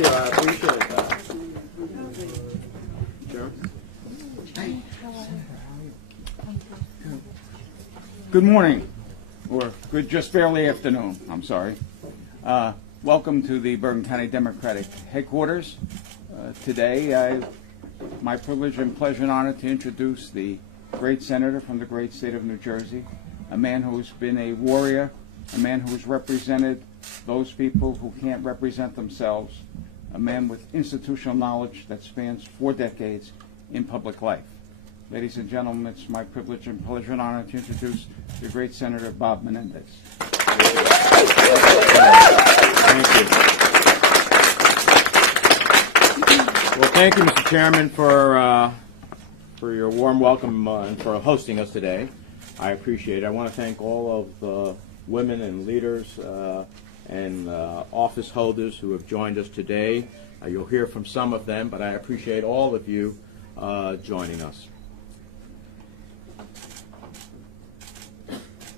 you. I appreciate that. Sure. Good morning, or good just barely afternoon, I'm sorry. Welcome to the Bergen County Democratic headquarters. Today, my privilege and pleasure and honor to introduce the great senator from the great state of New Jersey, a man who's been a warrior, a man who's represented those people who can't represent themselves, a man with institutional knowledge that spans 4 decades in public life. Ladies and gentlemen, it's my privilege and pleasure and honor to introduce the great Senator Bob Menendez. Thank you. Well, thank you, Mr. Chairman, for your warm welcome and for hosting us today. I appreciate it. I want to thank all of the women and leaders and office holders who have joined us today. You'll hear from some of them, but I appreciate all of you joining us.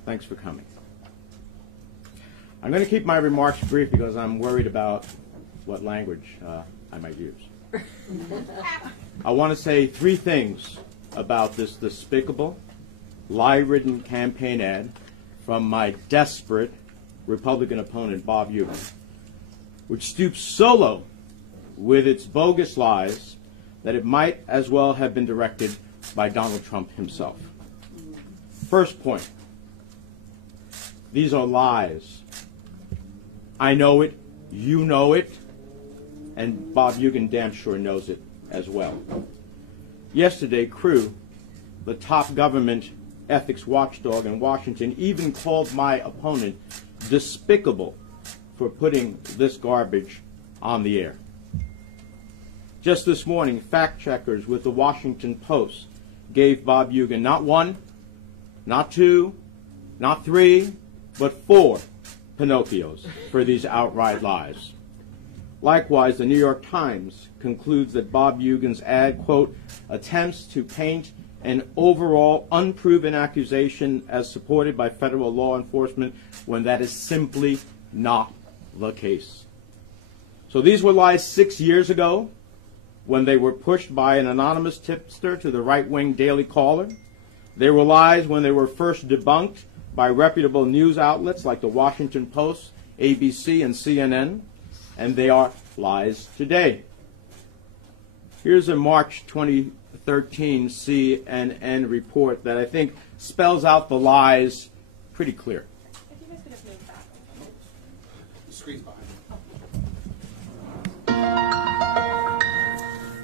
Thanks for coming. I'm going to keep my remarks brief because I'm worried about what language I might use. I want to say 3 things about this despicable, lie-ridden campaign ad from my desperate Republican opponent, Bob Hugin, which stoops so low with its bogus lies that it might as well have been directed by Donald Trump himself. First point, these are lies. I know it, you know it, and Bob Hugin damn sure knows it as well. Yesterday, Crew, the top government ethics watchdog in Washington, even called my opponent despicable for putting this garbage on the air. Just this morning, fact checkers with the Washington Post gave Bob Hugin not 1, not 2, not 3, but 4 Pinocchios for these outright lies. Likewise, the New York Times concludes that Bob Hugin's ad, quote, attempts to paint an overall unproven accusation as supported by federal law enforcement when that is simply not the case. So these were lies 6 years ago when they were pushed by an anonymous tipster to the right-wing Daily Caller. They were lies when they were first debunked by reputable news outlets like the Washington Post, ABC, and CNN, and they are lies today. Here's a March 2013 CNN report that I think spells out the lies pretty clear. If you guys could just move back. The screen's behind.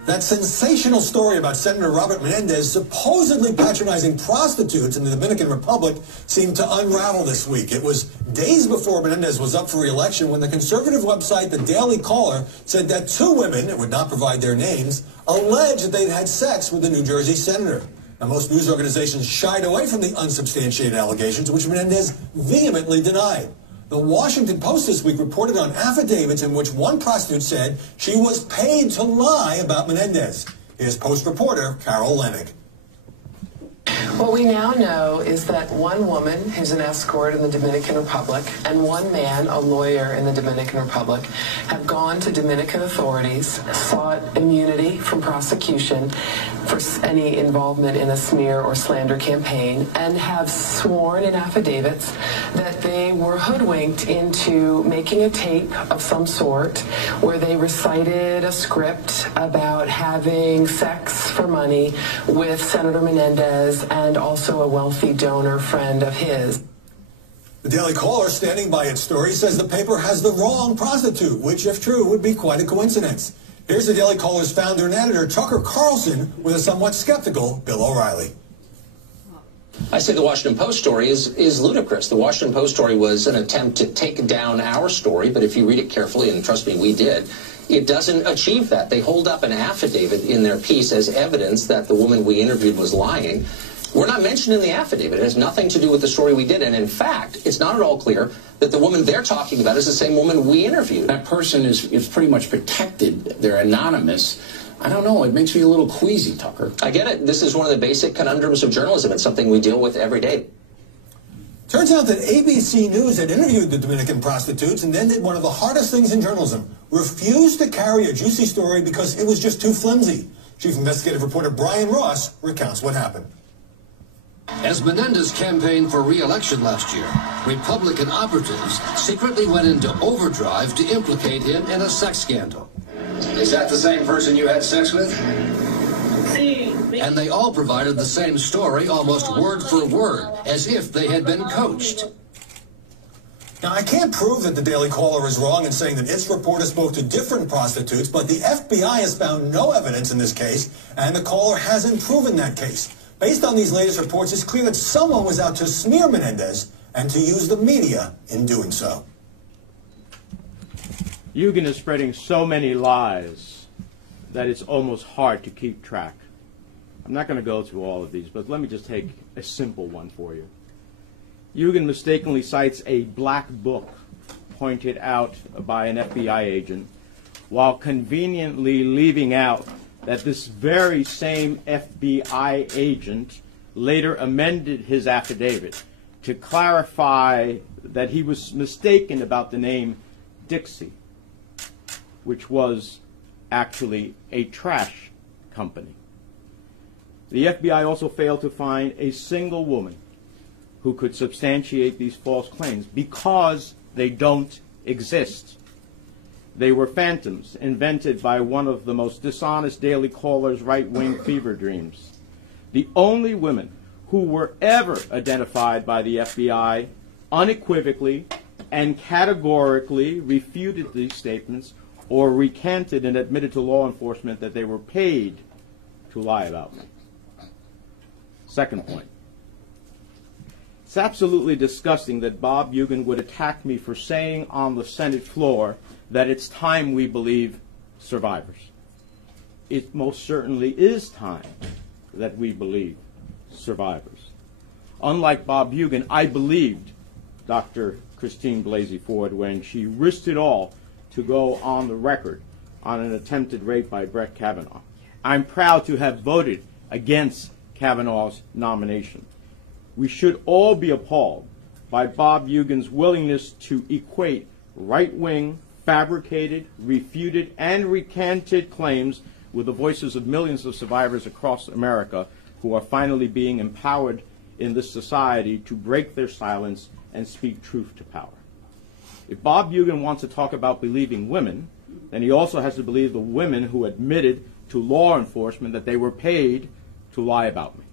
That sensational story about Senator Robert Menendez supposedly patronizing prostitutes in the Dominican Republic seemed to unravel this week. It was days before Menendez was up for re-election when the conservative website The Daily Caller said that 2 women, it would not provide their names, alleged that they'd had sex with the New Jersey senator. Now, most news organizations shied away from the unsubstantiated allegations, which Menendez vehemently denied. The Washington Post this week reported on affidavits in which one prostitute said she was paid to lie about Menendez. Here's Post reporter Carol Lennig. What we now know is that one woman who's an escort in the Dominican Republic and one man, a lawyer in the Dominican Republic, have gone to Dominican authorities, sought immunity from prosecution for any involvement in a smear or slander campaign, and have sworn in affidavits that they were hoodwinked into making a tape of some sort where they recited a script about having sex for money with Senator Menendez and also a wealthy donor friend of his. The Daily Caller, standing by its story, says the paper has the wrong prostitute, which, if true, would be quite a coincidence. Here's the Daily Caller's founder and editor, Tucker Carlson, with a somewhat skeptical Bill O'Reilly. I say the Washington Post story is ludicrous. The Washington Post story was an attempt to take down our story, but if you read it carefully, and trust me, we did, it doesn't achieve that. They hold up an affidavit in their piece as evidence that the woman we interviewed was lying. We're not mentioned in the affidavit. It has nothing to do with the story we did. And in fact, it's not at all clear that the woman they're talking about is the same woman we interviewed. That person is pretty much protected. They're anonymous. I don't know. It makes me a little queasy, Tucker. I get it. This is one of the basic conundrums of journalism. It's something we deal with every day. Turns out that ABC News had interviewed the Dominican prostitutes and then did one of the hardest things in journalism, refused to carry a juicy story because it was just too flimsy. Chief investigative reporter Brian Ross recounts what happened. As Menendez campaigned for re-election last year, Republican operatives secretly went into overdrive to implicate him in a sex scandal. Is that the same person you had sex with? And they all provided the same story almost word for word, as if they had been coached. Now, I can't prove that the Daily Caller is wrong in saying that its reporter spoke to different prostitutes, but the FBI has found no evidence in this case, and the caller hasn't proven that case. Based on these latest reports, it's clear that someone was out to smear Menendez and to use the media in doing so. Hugin is spreading so many lies that it's almost hard to keep track. I'm not going to go through all of these, but let me just take a simple one for you. Hugin mistakenly cites a black book pointed out by an FBI agent while conveniently leaving out that this very same FBI agent later amended his affidavit to clarify that he was mistaken about the name Dixie, which was actually a trash company. The FBI also failed to find a single woman who could substantiate these false claims because they don't exist. They were phantoms invented by one of the most dishonest Daily Caller's right-wing fever dreams. The only women who were ever identified by the FBI unequivocally and categorically refuted these statements or recanted and admitted to law enforcement that they were paid to lie about me. Second point. It's absolutely disgusting that Bob Hugin would attack me for saying on the Senate floor that it's time we believe survivors. It most certainly is time that we believe survivors. Unlike Bob Hugin, I believed Dr. Christine Blasey Ford when she risked it all to go on the record on an attempted rape by Brett Kavanaugh. I'm proud to have voted against Kavanaugh's nomination. We should all be appalled by Bob Hugin's willingness to equate right-wing, fabricated, refuted, and recanted claims with the voices of millions of survivors across America who are finally being empowered in this society to break their silence and speak truth to power. If Bob Hugin wants to talk about believing women, then he also has to believe the women who admitted to law enforcement that they were paid to lie about me.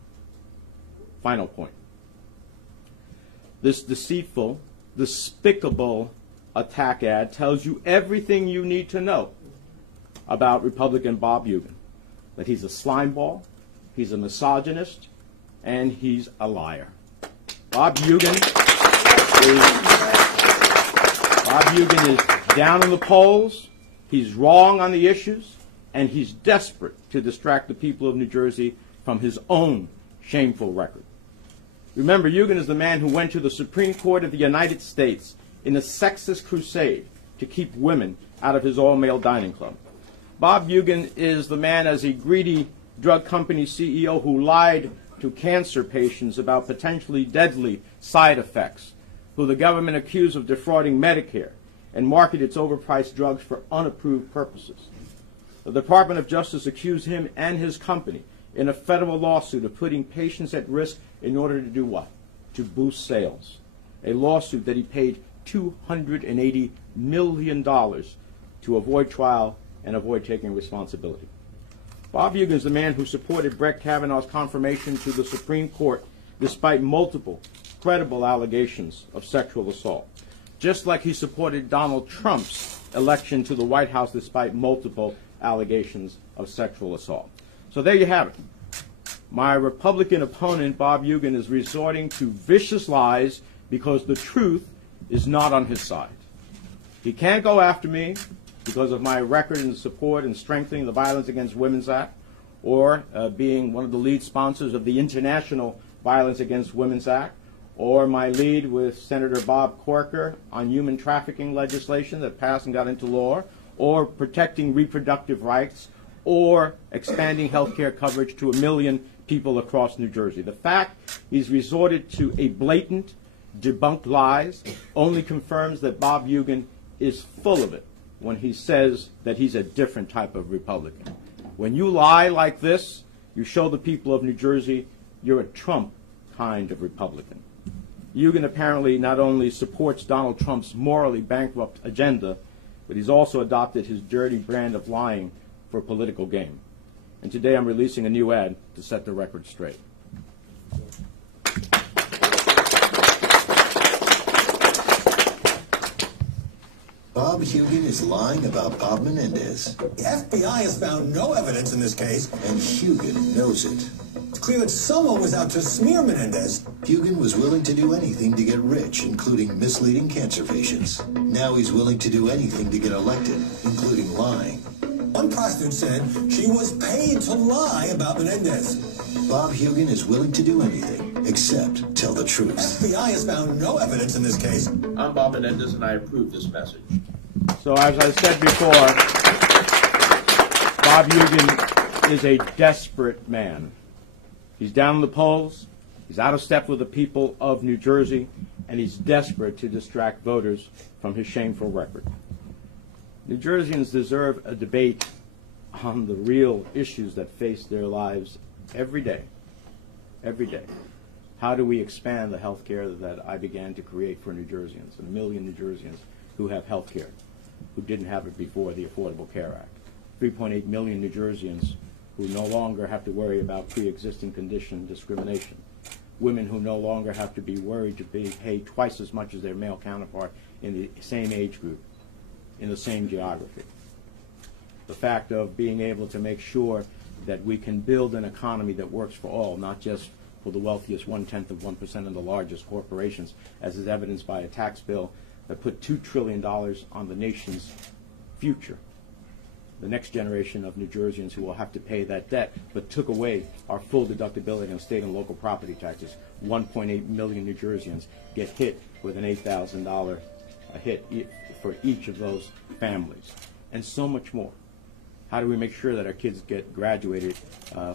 Final point. This deceitful, despicable attack ad tells you everything you need to know about Republican Bob Hugin. That he's a slimeball, he's a misogynist, and he's a liar. Bob Hugin is down in the polls, he's wrong on the issues, and he's desperate to distract the people of New Jersey from his own shameful record. Remember, Hugin is the man who went to the Supreme Court of the United States in a sexist crusade to keep women out of his all-male dining club. Bob Hugin is the man as a greedy drug company CEO who lied to cancer patients about potentially deadly side effects, who the government accused of defrauding Medicare and marketed its overpriced drugs for unapproved purposes. The Department of Justice accused him and his company in a federal lawsuit of putting patients at risk in order to do what? To boost sales. A lawsuit that he paid $280 million to avoid trial and avoid taking responsibility. Bob Hugin is the man who supported Brett Kavanaugh's confirmation to the Supreme Court despite multiple credible allegations of sexual assault. Just like he supported Donald Trump's election to the White House despite multiple allegations of sexual assault. So there you have it. My Republican opponent, Bob Hugin, is resorting to vicious lies because the truth is not on his side. He can't go after me because of my record in support and strengthening the Violence Against Women's Act, or being one of the lead sponsors of the International Violence Against Women's Act, or my lead with Senator Bob Corker on human trafficking legislation that passed and got into law, or protecting reproductive rights, or expanding health care coverage to 1 million people across New Jersey. The fact he's resorted to a blatant, debunked lies only confirms that Bob Hugin is full of it when he says that he's a different type of Republican. When you lie like this, you show the people of New Jersey you're a Trump kind of Republican. Hugin apparently not only supports Donald Trump's morally bankrupt agenda, but he's also adopted his dirty brand of lying for political gain. And today I'm releasing a new ad to set the record straight. Bob Hugin is lying about Bob Menendez. The FBI has found no evidence in this case, And Hugin knows it. it's clear that someone was out to smear Menendez. Hugin was willing to do anything to get rich, including misleading cancer patients. Now he's willing to do anything to get elected, including lying. One prostitute said she was paid to lie about Menendez. Bob Hugin is willing to do anything except tell the truth. FBI has found no evidence in this case. I'm Bob Menendez, and I approve this message. So as I said before, Bob Hugin is a desperate man. He's down in the polls, he's out of step with the people of New Jersey, and he's desperate to distract voters from his shameful record. New Jerseyans deserve a debate on the real issues that face their lives every day. Every day. How do we expand the health care that I began to create for New Jerseyans, and 1 million New Jerseyans who have health care, who didn't have it before the Affordable Care Act. 3.8 million New Jerseyans who no longer have to worry about pre-existing condition discrimination. Women who no longer have to be worried to be paid twice as much as their male counterpart in the same age group, in the same geography. The fact of being able to make sure that we can build an economy that works for all, not just for the wealthiest 0.1% of the largest corporations, as is evidenced by a tax bill that put $2 trillion on the nation's future, the next generation of New Jerseyans who will have to pay that debt, but took away our full deductibility on state and local property taxes. 1.8 million New Jerseyans get hit with an $8,000 hit for each of those families, and so much more. How do we make sure that our kids get graduated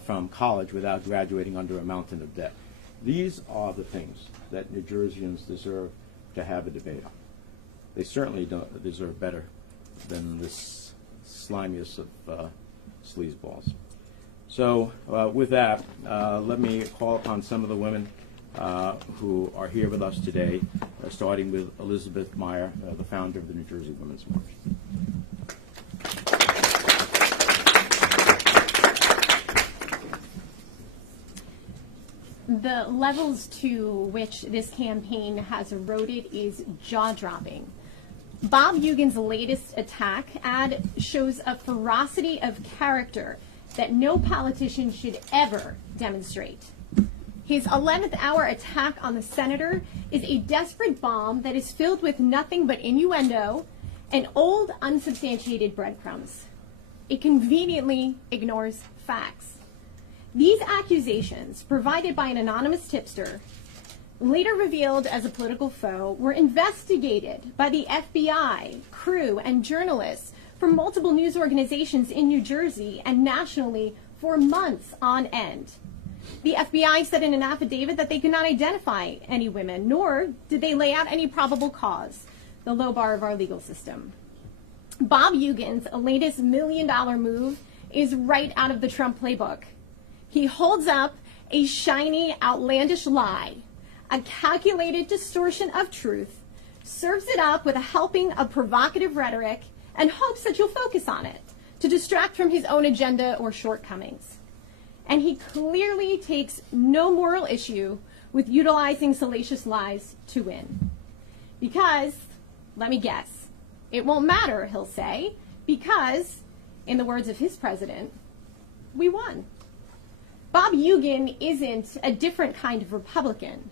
from college without graduating under a mountain of debt? These are the things that New Jerseyans deserve to have a debate on. They certainly don't deserve better than this slimiest of sleazeballs. So with that, let me call upon some of the women who are here with us today, starting with Elizabeth Meyer, the founder of the New Jersey Women's March. The levels to which this campaign has eroded is jaw-dropping. Bob Hugin's latest attack ad shows a ferocity of character that no politician should ever demonstrate. His 11th hour attack on the senator is a desperate bomb that is filled with nothing but innuendo and old, unsubstantiated breadcrumbs. It conveniently ignores facts. These accusations, provided by an anonymous tipster, later revealed as a political foe, were investigated by the FBI, crew, and journalists from multiple news organizations in New Jersey and nationally for months on end. The FBI said in an affidavit that they could not identify any women, nor did they lay out any probable cause, the low bar of our legal system. Bob Hugin's latest $1 million move is right out of the Trump playbook. He holds up a shiny, outlandish lie, a calculated distortion of truth, serves it up with a helping of provocative rhetoric, and hopes that you'll focus on it to distract from his own agenda or shortcomings. And he clearly takes no moral issue with utilizing salacious lies to win. Because, let me guess, it won't matter, he'll say, because, in the words of his president, we won. Bob Hugin isn't a different kind of Republican.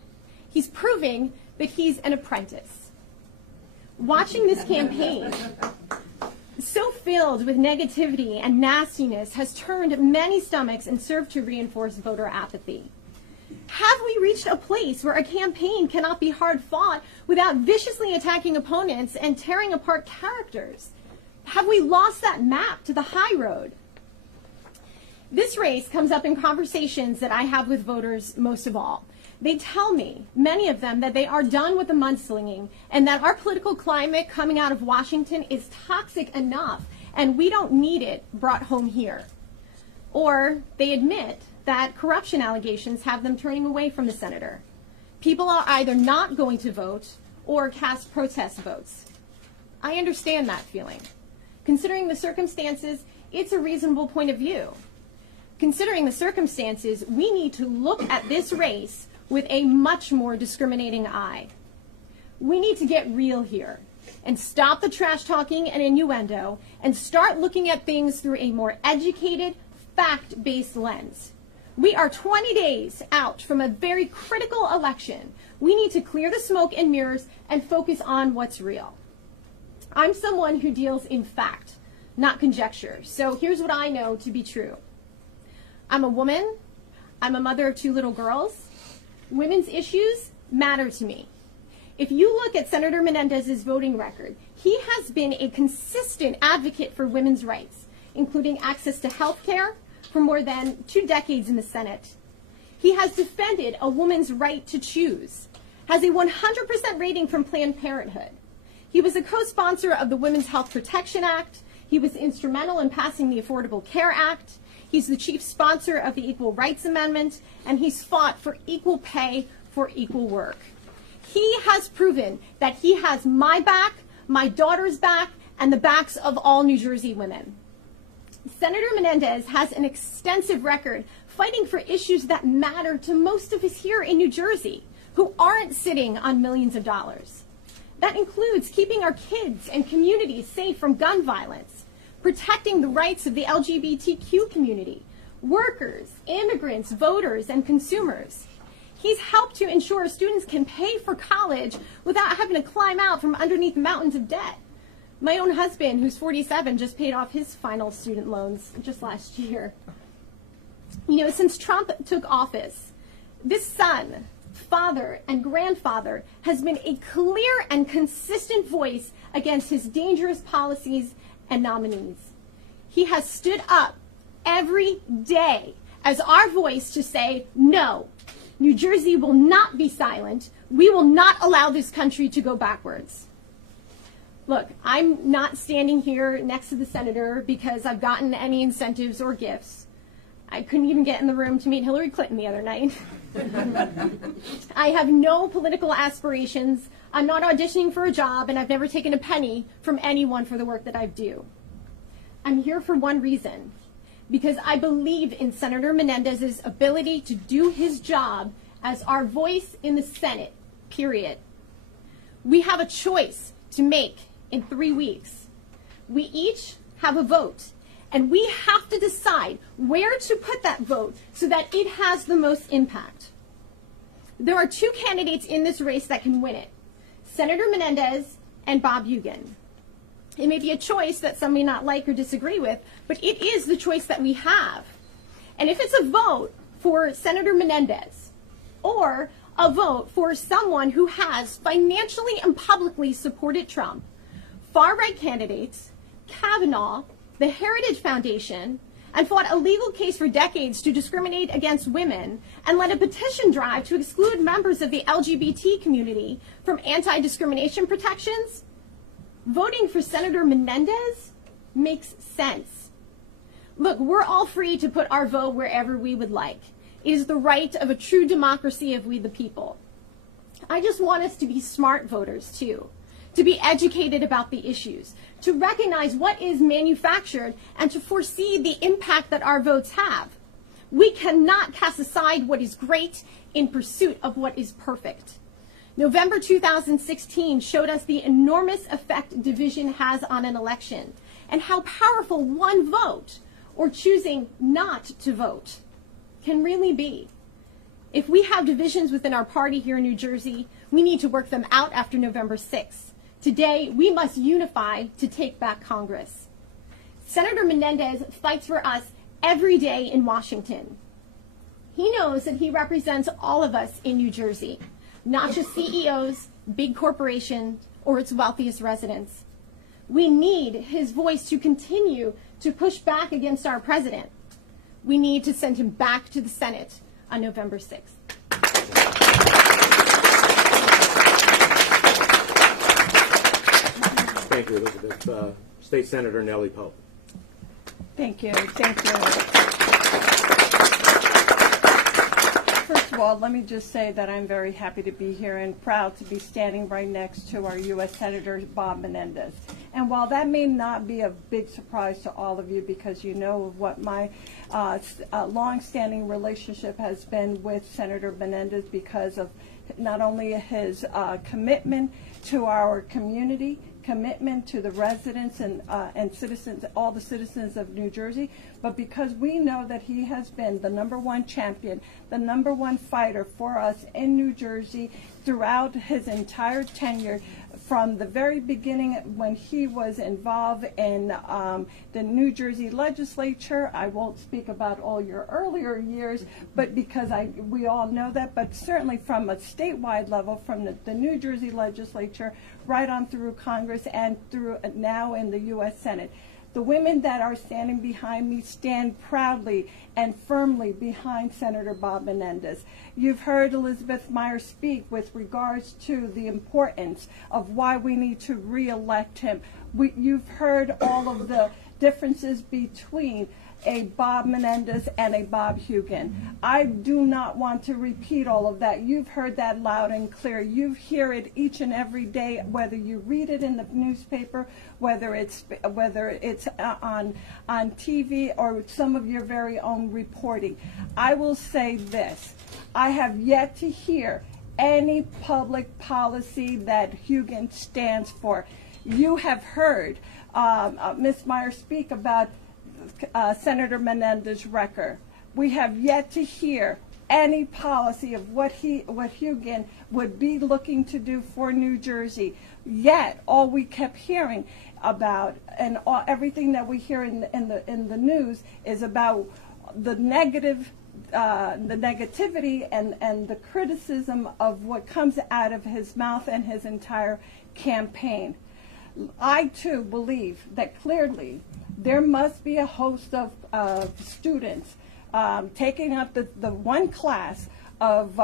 He's proving that he's an apprentice. Watching this campaign, so filled with negativity and nastiness, has turned many stomachs and served to reinforce voter apathy. Have we reached a place where a campaign cannot be hard fought without viciously attacking opponents and tearing apart characters? Have we lost that map to the high road? This race comes up in conversations that I have with voters most of all. They tell me, many of them, that they are done with the mudslinging and that our political climate coming out of Washington is toxic enough and we don't need it brought home here. Or they admit that corruption allegations have them turning away from the senator. People are either not going to vote or cast protest votes. I understand that feeling. Considering the circumstances, it's a reasonable point of view. Considering the circumstances, we need to look at this race with a much more discriminating eye. We need to get real here and stop the trash talking and innuendo and start looking at things through a more educated, fact-based lens. We are 20 days out from a very critical election. We need to clear the smoke and mirrors and focus on what's real. I'm someone who deals in fact, not conjecture. So here's what I know to be true. I'm a woman. I'm a mother of 2 little girls. Women's issues matter to me. If you look at Senator Menendez's voting record, he has been a consistent advocate for women's rights, including access to health care for more than 2 decades in the Senate. He has defended a woman's right to choose, has a 100% rating from Planned Parenthood. He was a co-sponsor of the Women's Health Protection Act. He was instrumental in passing the Affordable Care Act. He's the chief sponsor of the Equal Rights Amendment, and he's fought for equal pay for equal work. He has proven that he has my back, my daughter's back, and the backs of all New Jersey women. Senator Menendez has an extensive record fighting for issues that matter to most of us here in New Jersey who aren't sitting on millions of dollars. That includes keeping our kids and communities safe from gun violence, protecting the rights of the LGBTQ community, workers, immigrants, voters, and consumers. He's helped to ensure students can pay for college without having to climb out from underneath mountains of debt. My own husband, who's 47, just paid off his final student loans just last year. You know, since Trump took office, this son, father, and grandfather has been a clear and consistent voice against his dangerous policies and nominees. He has stood up every day as our voice to say, no, New Jersey will not be silent. We will not allow this country to go backwards. Look, I'm not standing here next to the senator because I've gotten any incentives or gifts. I couldn't even get in the room to meet Hillary Clinton the other night. I have no political aspirations. I'm not auditioning for a job, and I've never taken a penny from anyone for the work that I do. I'm here for one reason, because I believe in Senator Menendez's ability to do his job as our voice in the Senate, period. We have a choice to make in 3 weeks. We each have a vote, and we have to decide where to put that vote so that it has the most impact. There are 2 candidates in this race that can win it, Senator Menendez and Bob Hugin. It may be a choice that some may not like or disagree with, but it is the choice that we have. And if it's a vote for Senator Menendez or a vote for someone who has financially and publicly supported Trump, far-right candidates, Kavanaugh, the Heritage Foundation, and fought a legal case for decades to discriminate against women and led a petition drive to exclude members of the LGBT community from anti-discrimination protections, voting for Senator Menendez makes sense. Look, we're all free to put our vote wherever we would like. It is the right of a true democracy of we the people. I just want us to be smart voters, too, to be educated about the issues, to recognize what is manufactured, and to foresee the impact that our votes have. We cannot cast aside what is great in pursuit of what is perfect. November 2016 showed us the enormous effect division has on an election and how powerful one vote, or choosing not to vote, can really be. If we have divisions within our party here in New Jersey, we need to work them out after November 6th. Today, we must unify to take back Congress. Senator Menendez fights for us every day in Washington. He knows that he represents all of us in New Jersey, not just CEOs, big corporations, or its wealthiest residents. We need his voice to continue to push back against our president. We need to send him back to the Senate on November 6th. Thank you, Elizabeth. State Senator Nellie Pope. Thank you. Thank you. First of all, let me just say that I'm very happy to be here and proud to be standing right next to our U.S. Senator Bob Menendez. And while that may not be a big surprise to all of you, because you know what my long-standing relationship has been with Senator Menendez because of not only his commitment to our community, commitment to the residents and citizens, all the citizens of New Jersey, but because we know that he has been the #1 champion, the #1 fighter for us in New Jersey throughout his entire tenure, from the very beginning when he was involved in the New Jersey legislature. I won't speak about all your earlier years, but because we all know that, but certainly from a statewide level, from the New Jersey legislature right on through Congress and through now in the U.S. Senate. The women that are standing behind me stand proudly and firmly behind Senator Bob Menendez. You've heard Elizabeth Meyer speak with regards to the importance of why we need to re-elect him. You've heard all of the differences between a Bob Menendez and a Bob Hugin. I do not want to repeat all of that. You've heard that loud and clear. You hear it each and every day, whether you read it in the newspaper, whether it's on TV or some of your very own reporting. I will say this: I have yet to hear any public policy that Hugin stands for. You have heard Ms. Meyer speak about Senator Menendez's record. We have yet to hear any policy of what Hugin would be looking to do for New Jersey. Yet, all we kept hearing about, and everything that we hear in the news, is about the negative, the negativity and the criticism of what comes out of his mouth and his entire campaign. I too believe that clearly there must be a host of students taking up the one class of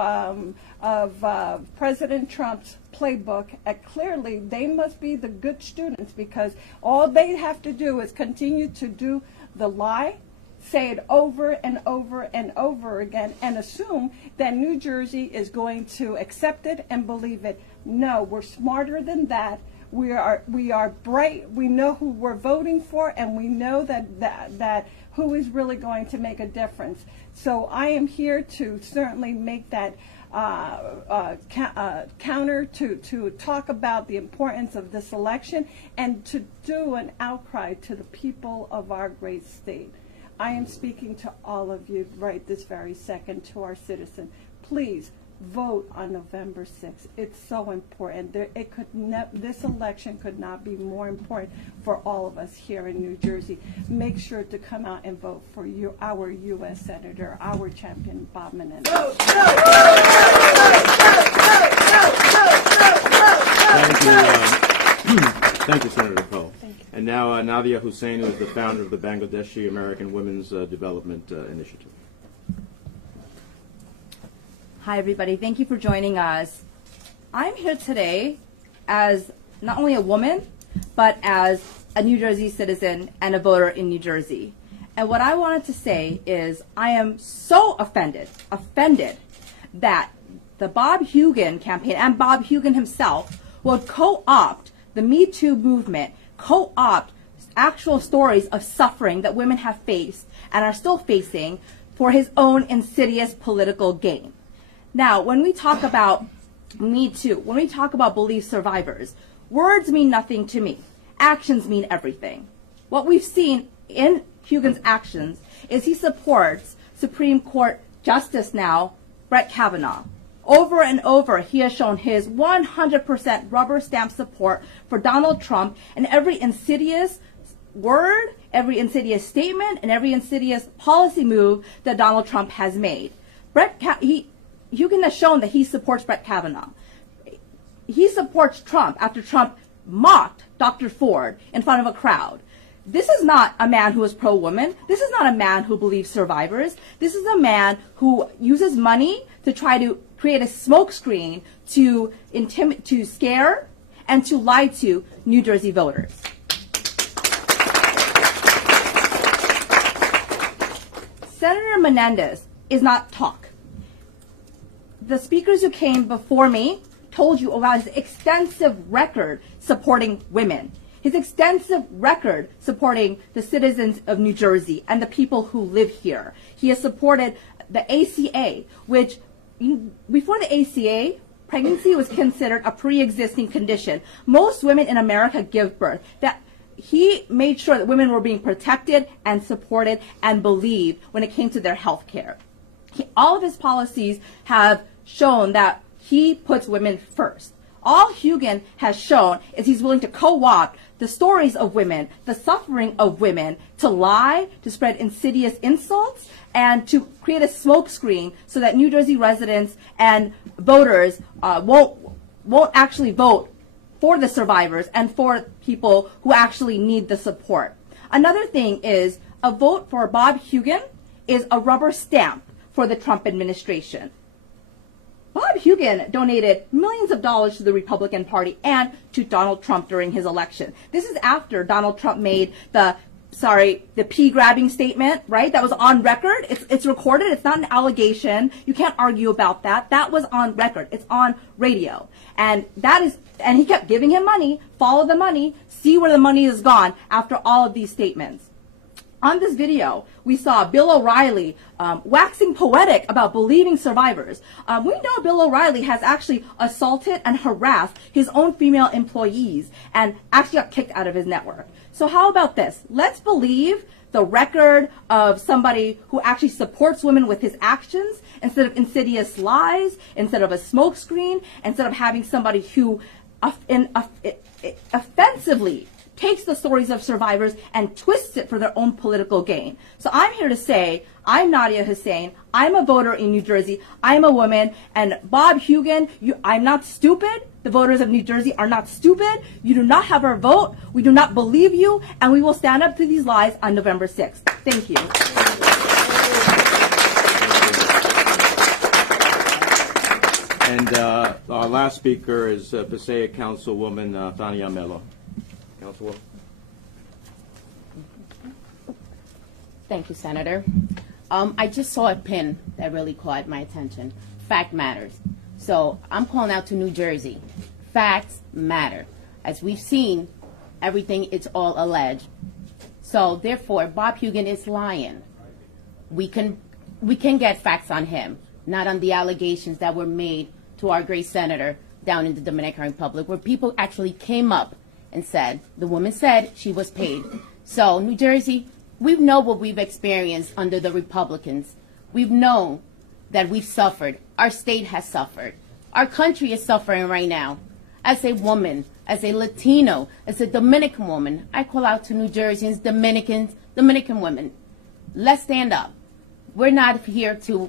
President Trump's playbook. Clearly, they must be the good students, because all they have to do is continue to do the lie, say it over and over and over again, and assume that New Jersey is going to accept it and believe it. No, we're smarter than that. We are bright. We know who we're voting for, and we know that who is really going to make a difference. So I am here to certainly make that counter to talk about the importance of this election and to do an outcry to the people of our great state. I am speaking to all of you right this very second, to our citizens. Please vote on November 6th. It's so important. This election could not be more important for all of us here in New Jersey. Make sure to come out and vote for our U.S. Senator, our champion, Bob Menendez. Thank you, Senator Poe. And now Nadia Hussain, who is the founder of the Bangladeshi American Women's Development Initiative. Hi, everybody. Thank you for joining us. I'm here today as not only a woman, but as a New Jersey citizen and a voter in New Jersey. And what I wanted to say is I am so offended that the Bob Hugin campaign and Bob Hugin himself would co-opt the Me Too movement, co-opt actual stories of suffering that women have faced and are still facing for his own insidious political gain. Now, when we talk about Me Too, when we talk about bereaved survivors, words mean nothing to me. Actions mean everything. What we've seen in Hugin's actions is he supports Supreme Court Justice now, Brett Kavanaugh. Over and over, he has shown his 100% rubber stamp support for Donald Trump, and every insidious word, every insidious statement, and every insidious policy move that Donald Trump has made. Hugin has shown that he supports Brett Kavanaugh. He supports Trump after Trump mocked Dr. Ford in front of a crowd. This is not a man who is pro-woman. This is not a man who believes survivors. This is a man who uses money to try to create a smokescreen to scare and to lie to New Jersey voters. Senator Menendez is not talk. The speakers who came before me told you about his extensive record supporting women, his extensive record supporting the citizens of New Jersey and the people who live here. He has supported the ACA, which before the ACA, pregnancy was considered a pre-existing condition. Most women in America give birth. That he made sure that women were being protected and supported and believed when it came to their health care. All of his policies have shown that he puts women first. All Hugin has shown is he's willing to co-opt the stories of women, the suffering of women, to lie, to spread insidious insults, and to create a smokescreen so that New Jersey residents and voters won't actually vote for the survivors and for people who actually need the support. Another thing is a vote for Bob Hugin is a rubber stamp for the Trump administration. Bob Hugin donated millions of dollars to the Republican Party and to Donald Trump during his election. This is after Donald Trump made the pea-grabbing statement, right? That was on record. It's recorded. It's not an allegation. You can't argue about that. That was on record. It's on radio. And he kept giving him money, follow the money, see where the money is gone after all of these statements. On this video, we saw Bill O'Reilly waxing poetic about believing survivors. We know Bill O'Reilly has actually assaulted and harassed his own female employees and actually got kicked out of his network. So how about this? Let's believe the record of somebody who actually supports women with his actions instead of insidious lies, instead of a smokescreen, instead of having somebody who offensively takes the stories of survivors and twists it for their own political gain. So I'm here to say, I'm Nadia Hussein. I'm a voter in New Jersey. I'm a woman. And Bob Hugin, I'm not stupid. The voters of New Jersey are not stupid. You do not have our vote. We do not believe you. And we will stand up to these lies on November 6th. Thank you. And our last speaker is Passaic Councilwoman Tania Mello. Councilwoman. Thank you, Senator. I just saw a pin that really caught my attention. Fact matters. So I'm calling out to New Jersey. Facts matter. As we've seen, everything is all alleged. So therefore, Bob Hugin is lying. We can get facts on him, not on the allegations that were made to our great senator down in the Dominican Republic, where people actually came up and said, the woman said she was paid. So New Jersey, we know what we've experienced under the Republicans. We've known that we've suffered. Our state has suffered. Our country is suffering right now. As a woman, as a Latino, as a Dominican woman, I call out to New Jerseyans, Dominican women. Let's stand up. We're not here to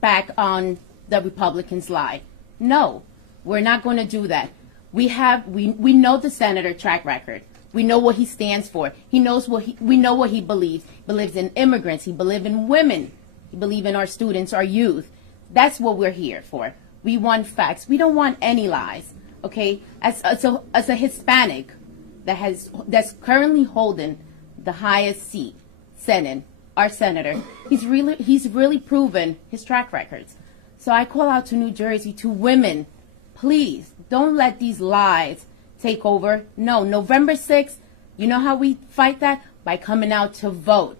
back on the Republicans' lie. No, we're not going to do that. We know the senator track record. We know what he stands for. We know what he believes. He believes in immigrants. He believes in women. He believes in our students, our youth. That's what we're here for. We want facts. We don't want any lies. Okay? As a Hispanic that's currently holding the highest seat, Senate, our senator, he's really proven his track records. So I call out to New Jersey, to women, please don't let these lies take over. No, November 6th, you know how we fight that? By coming out to vote,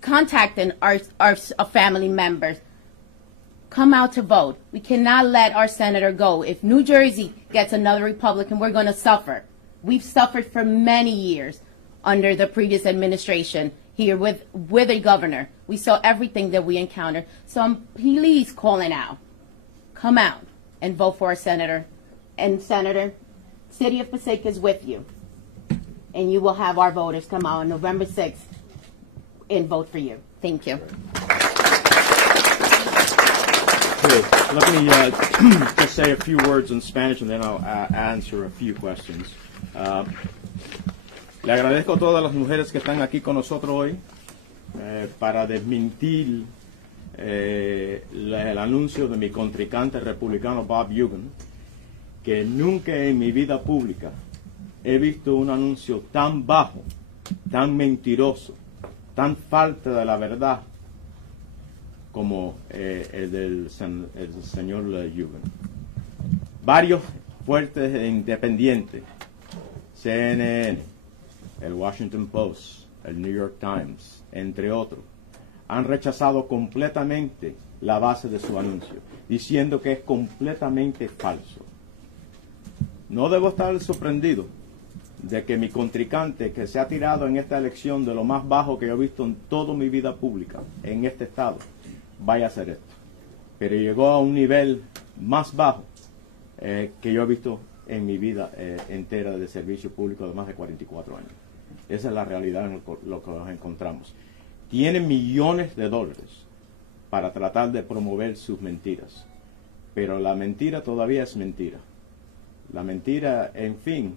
contacting our family members. Come out to vote. We cannot let our senator go. If New Jersey gets another Republican, we're going to suffer. We've suffered for many years under the previous administration here with a governor. We saw everything that we encountered. So I'm please calling out. Come out and vote for our senator. And Senator, City of Passaic is with you. And you will have our voters come out on November 6th and vote for you. Thank you. Okay, let me just say a few words in Spanish and then I'll answer a few questions. Le agradezco a todas las mujeres que están aquí con nosotros hoy para desmentir el anuncio de mi contrincante republicano Bob Hugin, que nunca en mi vida pública he visto un anuncio tan bajo, tan mentiroso, tan falta de la verdad como el del el señor Hugin. Varios fuertes e independientes, CNN, el Washington Post, el New York Times, entre otros, han rechazado completamente la base de su anuncio, diciendo que es completamente falso. No debo estar sorprendido de que mi contrincante, que se ha tirado en esta elección de lo más bajo que yo he visto en toda mi vida pública en este estado, vaya a hacer esto. Pero llegó a un nivel más bajo que yo he visto en mi vida entera de servicio público de más de 44 años. Esa es la realidad en lo que nos encontramos. Tiene millones de dólares para tratar de promover sus mentiras, pero la mentira todavía es mentira. La mentira, en fin,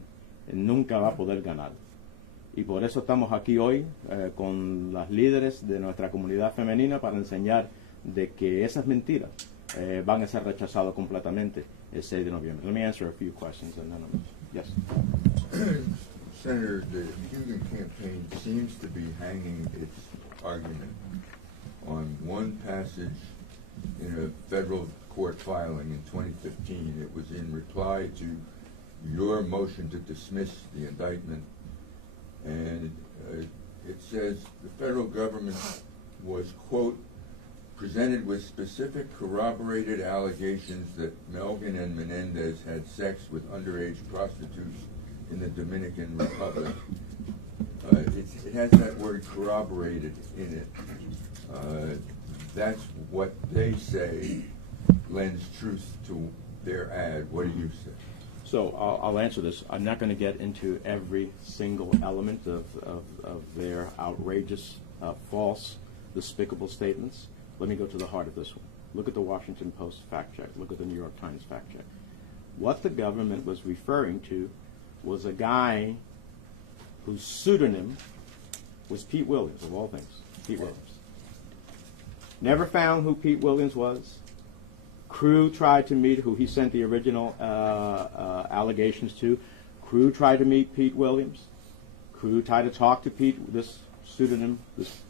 nunca va a poder ganar. Y por eso estamos aquí hoy con las líderes de nuestra comunidad femenina para enseñar de que esas mentiras van a ser rechazadas completamente el 6 de noviembre. Let me answer a few questions and then yes. Senator, the Hugin campaign seems to be hanging its argument on one passage in a federal court filing in 2015. It was in reply to your motion to dismiss the indictment, and it says the federal government was, quote, presented with specific corroborated allegations that Melvin and Menendez had sex with underage prostitutes in the Dominican Republic. It has that word corroborated in it. That's what they say lends truth to their ad. What do you say? So I'll answer this. I'm not going to get into every single element of their outrageous, false, despicable statements. Let me go to the heart of this one. Look at the Washington Post fact check. Look at the New York Times fact check. What the government was referring to was a guy whose pseudonym was Pete Williams, of all things. Pete Williams. Never found who Pete Williams was. Crew tried to meet who he sent the original allegations to. Crew tried to meet Pete Williams. Crew tried to talk to Pete, this pseudonym,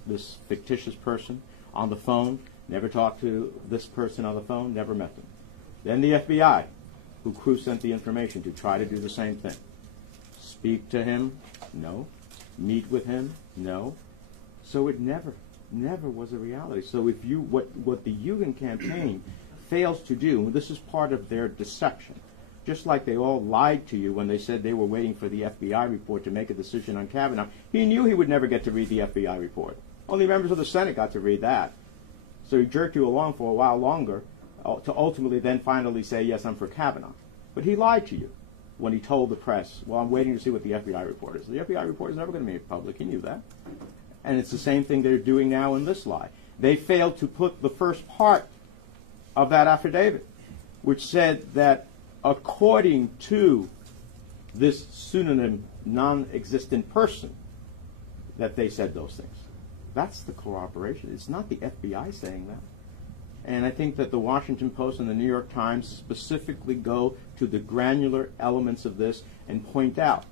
this fictitious person, on the phone. Never talked to this person on the phone. Never met them. Then the FBI, who Crew sent the information to, try to do the same thing. Speak to him? No. Meet with him? No. So it never was a reality. So if you, what the Hugin campaign fails to do, and this is part of their deception, just like they all lied to you when they said they were waiting for the FBI report to make a decision on Kavanaugh. He knew he would never get to read the FBI report. Only members of the Senate got to read that. So he jerked you along for a while longer to ultimately then finally say, yes, I'm for Kavanaugh. But he lied to you when he told the press, well, I'm waiting to see what the FBI report is. The FBI report is never going to be made public. He knew that. And it's the same thing they're doing now in this lie. They failed to put the first part of that affidavit, which said that according to this pseudonym non-existent person, that they said those things. That's the corroboration. It's not the FBI saying that. And I think that the Washington Post and the New York Times specifically go to the granular elements of this and point out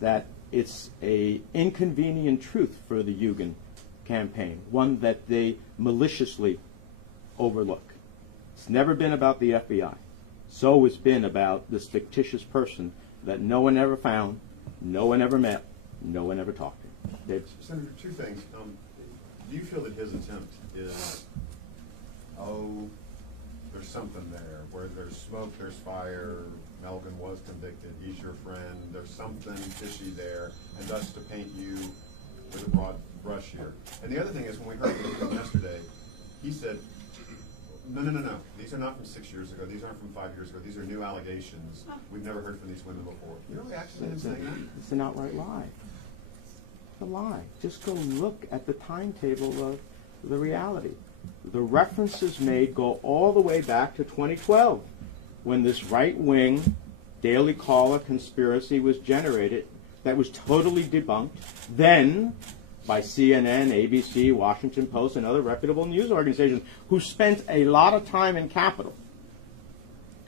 that it's an inconvenient truth for the Hugin campaign, one that they maliciously overlook. It's never been about the FBI. So it's been about this fictitious person that no one ever found, no one ever met, no one ever talked to. David? Senator, two things. Do you feel that his attempt is, there's something there, where there's smoke, there's fire, Melvin was convicted, he's your friend, there's something fishy there, and thus to paint you with a broad brush here? And the other thing is, when we heard from him yesterday, he said, no, these are not from 6 years ago, these aren't from 5 years ago, these are new allegations. We've never heard from these women before. Your reaction to him saying that? It's an outright lie. It's a lie. Just go look at the timetable of the reality. The references made go all the way back to 2012, when this right-wing Daily Caller conspiracy was generated that was totally debunked, then by CNN, ABC, Washington Post, and other reputable news organizations who spent a lot of time and capital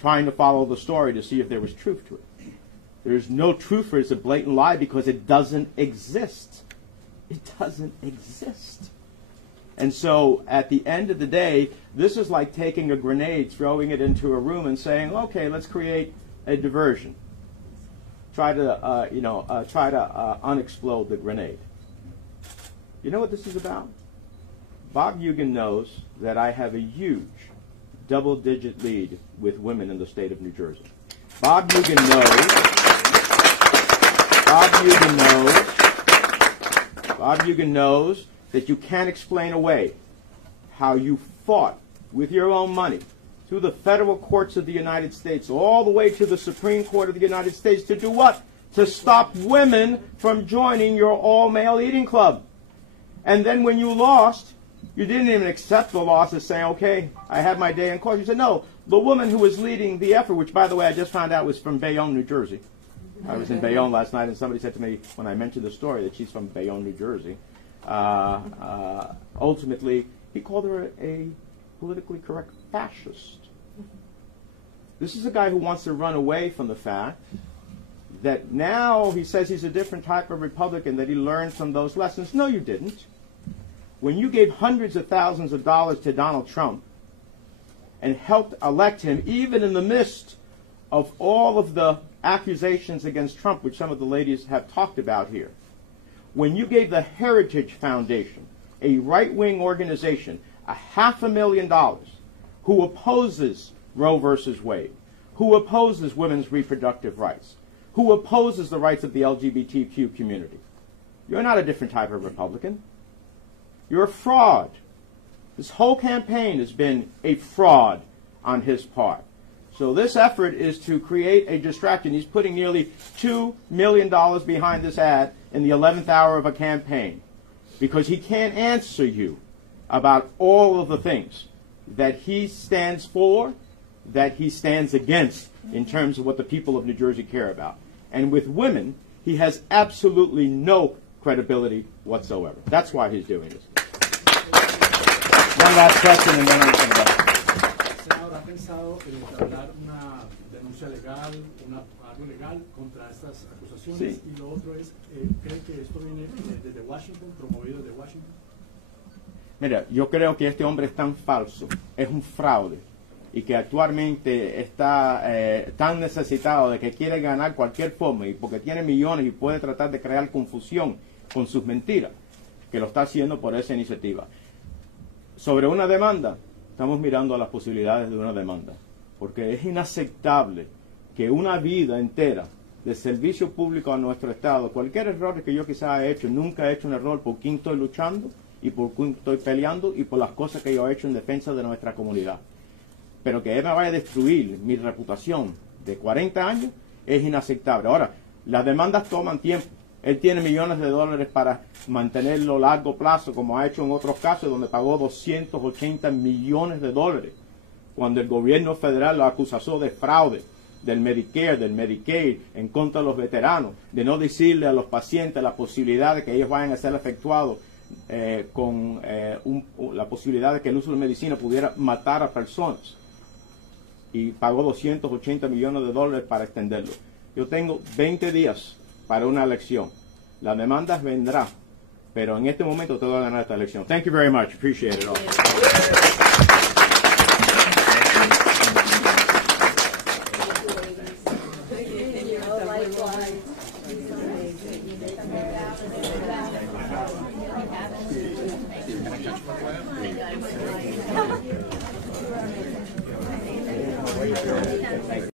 trying to follow the story to see if there was truth to it. There's no truth for it. It's a blatant lie because it doesn't exist. It doesn't exist. And so at the end of the day, this is like taking a grenade, throwing it into a room and saying, okay, let's create a diversion. Try to unexplode the grenade. You know what this is about? Bob Hugin knows that I have a huge double-digit lead with women in the state of New Jersey. Bob Hugin knows that you can't explain away how you fought with your own money through the federal courts of the United States, all the way to the Supreme Court of the United States to do what? To stop women from joining your all-male eating club. And then when you lost, you didn't even accept the loss as saying, okay, I had my day in court. You said, no, the woman who was leading the effort, which, by the way, I just found out was from Bayonne, New Jersey. I was in Bayonne last night, and somebody said to me when I mentioned the story that she's from Bayonne, New Jersey. Ultimately, he called her a politically correct fascist. This is a guy who wants to run away from the fact that now he says he's a different type of Republican, that he learned from those lessons. No, you didn't. When you gave hundreds of thousands of dollars to Donald Trump and helped elect him, even in the midst of all of the accusations against Trump, which some of the ladies have talked about here, when you gave the Heritage Foundation, a right-wing organization, $500,000 who opposes Roe versus Wade, who opposes women's reproductive rights, who opposes the rights of the LGBTQ community, you're not a different type of Republican. You're a fraud. This whole campaign has been a fraud on his part. So this effort is to create a distraction. He's putting nearly $2 million behind this ad in the 11th hour of a campaign because he can't answer you about all of the things that he stands for, that he stands against in terms of what the people of New Jersey care about. And with women, he has absolutely no credibility whatsoever. That's why he's doing this. One last question and then I'm going to go. Senador, ¿ha pensado entablar una denuncia legal, algo legal contra estas acusaciones? Sí. Y lo otro es, ¿cree que esto viene desde Washington, promovido desde Washington? Mira, yo creo que este hombre es tan falso, es un fraude, y que actualmente está tan necesitado de que quiere ganar cualquier forma, y porque tiene millones y puede tratar de crear confusión con sus mentiras, que lo está haciendo por esa iniciativa. Sobre una demanda, estamos mirando a las posibilidades de una demanda, porque es inaceptable que una vida entera de servicio público a nuestro Estado, cualquier error que yo quizás he hecho, nunca he hecho un error por quién estoy luchando y por quién estoy peleando y por las cosas que yo he hecho en defensa de nuestra comunidad. Pero que él me vaya a destruir mi reputación de 40 años es inaceptable. Ahora, las demandas toman tiempo. Él tiene millones de dólares para mantenerlo a largo plazo, como ha hecho en otros casos, donde pagó 280 millones de dólares, cuando el gobierno federal lo acusó de fraude del Medicare, del Medicaid, en contra de los veteranos, de no decirle a los pacientes la posibilidad de que ellos vayan a ser efectuados con la posibilidad de que el uso de medicina pudiera matar a personas. Y pagó 280 millones de dólares para extenderlo. Yo tengo 20 días para una elección. La demanda vendrá, pero en este momento tengo que ganar esta elección. Thank you very much. Appreciate it all.